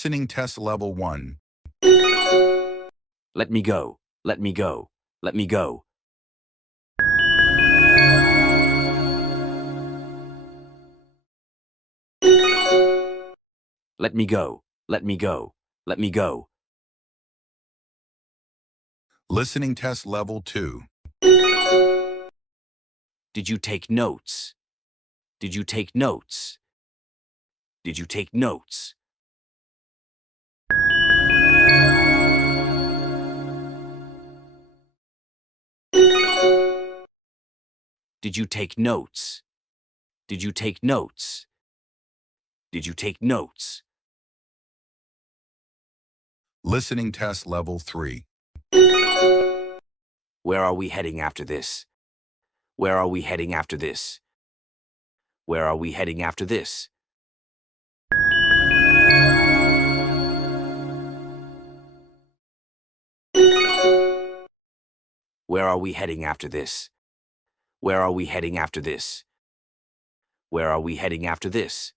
Listening test level 1. Let me go. Let me go. Let me go. Let me go. Let me go. Let me go. Listening test level 2. Did you take notes? Did you take notes? Did you take notes? Did you take notes? Did you take notes? Did you take notes? Listening test level 3. Where are we heading after this? Where are we heading after this? Where are we heading after this? Where are we heading after this? Where are we heading after this? Where are we heading after this?